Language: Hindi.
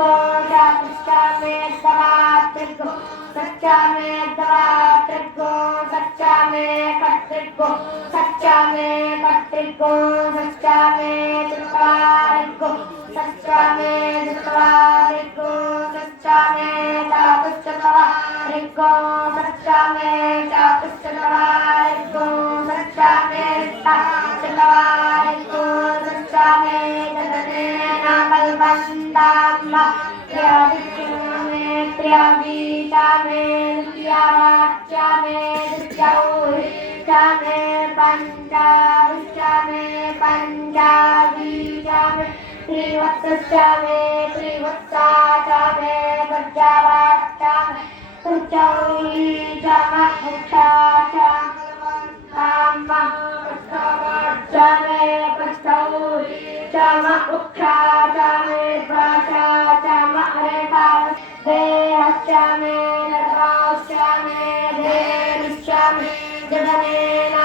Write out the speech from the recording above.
त्रिगो सच्चा में दवा त्रिगो सच्चा में दवा त्रिगो सच्चा में कत्रिगो सच्चा में कत्रिगो सच्चा में त्रिगो सच्चा में त्रिगो सच्चा में त्रिगो सच्चा में त्रिगो सच्चा में त्रिगो सच्चा में जगदेना कल्पन्ताम्बा त्र्यागीता में त्र्यावाच्या में त्र्यौहिता में पंचाविष्टा में पंचागीता में त्रिवत्सचा में त्रिवत्साचा में पंचावाच्या में त्रिचौहीता में उच्चाचा कामा पश्चावाच्या में पश्चौहीता में उच्चाचा में प्राचाचा में रेखा देहस्य में नरकास्य में देहस्य में जगनेन